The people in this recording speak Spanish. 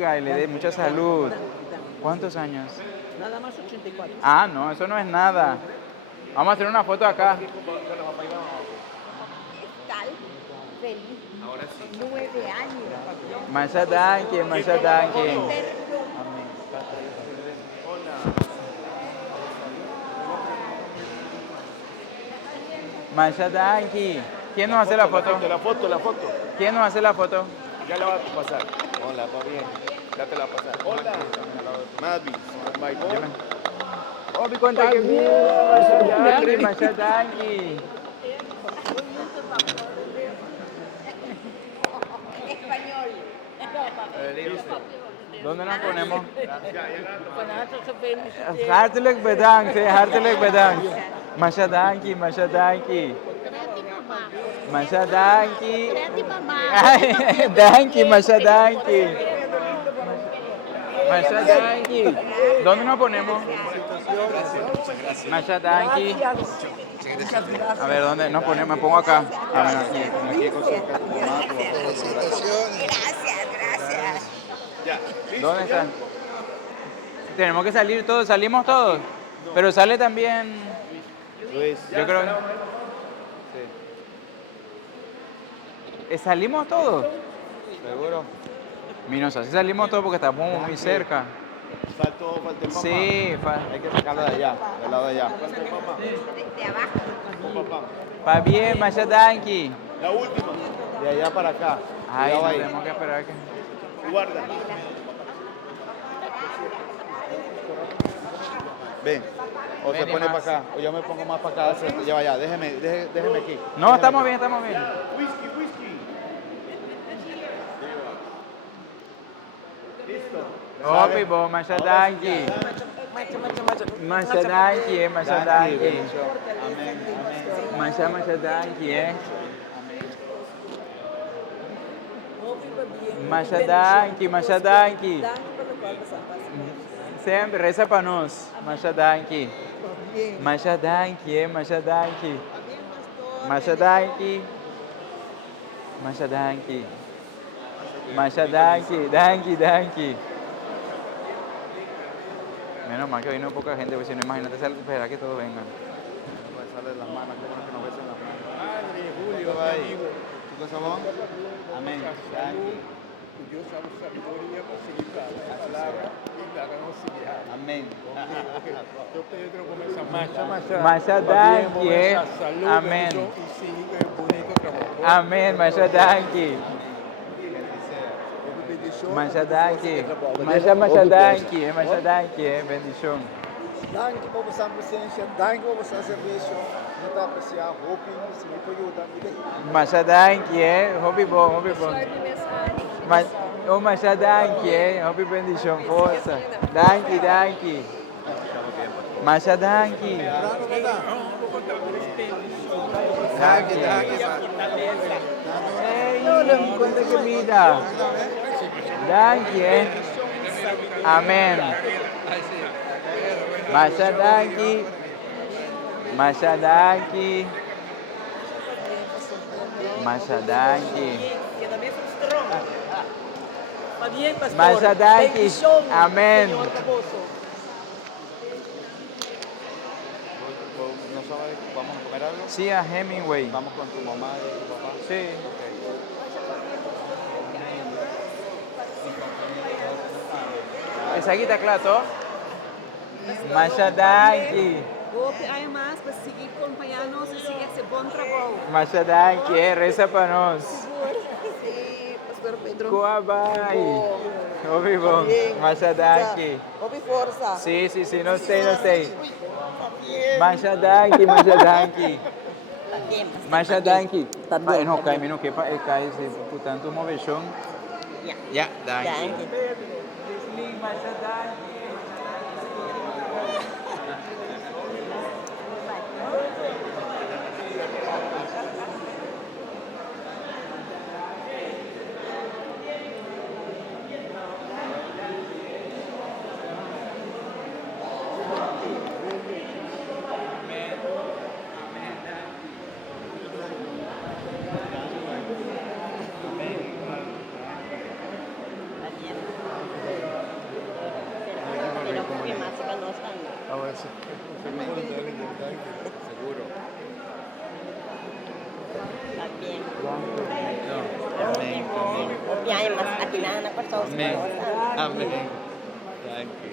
bendiga y le dé mucha salud. ¿Cuántos años? Nada más 84. Ah, no, eso no es nada. Vamos a hacer una foto acá. Tal feliz. Ahora sí. 9 años. Masha danke, Masha danke. Masha danke. ¿Quién nos hace la foto? La foto. ¿Quién nos hace la foto? Ya la va a pasar. Hola, va bien. Ya te la va a pasar. Hola. Madvi. My boy. Oh, mi cuenta que bien. Masha danke, Masha danke. Español. ¿Dónde nos ponemos? Vanavond Hartelijk bedankt, hartelijk bedankt. Masha danke, Masha danke. Masha danke. Danke, Masha danke. Masha danke. ¿Dónde nos ponemos? Masha danke. A ver, ¿dónde nos ponemos? Me pongo acá. A ver, aquí. Gracias. ¿Dónde está? Tenemos que salir todos, salimos todos. Pero sale también. Luis. Yo creo. ¿Salimos todos? ¿Seguro? Minosa, sí salimos todos porque estamos muy cerca. Falta el papá. Sí, Hay que sacarlo de allá, del lado de allá. De abajo. va bien, Masha danke. La última. De allá para acá. Ay, Cuidado no ahí. tenemos que esperar que. Guarda. Ven. O se Ven, pone más. para acá. O yo me pongo más para acá. Se lleva allá. Déjeme aquí. No, estamos bien, estamos bien. Whisky. Listo. Oh, Pipo, Masha danke. Masha danke, Masha danke. Amén. Masha danke, Masha danke. Sempre reza para nós. Masha danke. Masha danke, Masha danke. Masha danke. Masha danke. Masha danke, danke. Menos mal que vino poca gente, porque si no, imagínate esperar que todos vengan. Sale las manos, que nos besen las manos. Padre, Julio, amigo. ¿Tu cosa bom? Amén. Dios a la sabiduría para seguir la palabra y darnos guiar. Amén. Yo Pedro comienza marcha. Masha danke. Salud, Amén. bendición y sigue bonito trabajo. Amén, Masha danke. Bendición. Masha danke. Masha danke, Masha danke, bendição. Danke por vossa presença, danke por vosso serviço. Muito apreciar, hoping, se me pode ajudar. Masha danke, hobby bom. Mas, oh, Masha danke, hobby bendição, força. Danke. Masha danke. Ei, quanta comida. Danke. Amém. Masha danke. Masha danke. Masha danke. Va bien, pastor. Masha danke. Bendición, Amén. señor Raposo. ¿Nosotros vamos a comer algo? Sí, a Hemingway. Vamos con tu mamá y tu papá. Sí. Essa aqui tá claro, ó? Masha danke. Golpe hay más para seguir acompañándonos y seguir ese buen trabajo. Masha danke, reza para nós. Sí, Pastor Pedro. Coabai. Ouvi bom. Masha danke. Houve força. Sí, não sei. Masha danke. Masha danke. No, cai, não que cai, portanto, uma vejão. Ja, danke. Masha danke. Seguro. También. Amén, amén. Y además, aquí nada más por todos. Amén. Amén. Thank you.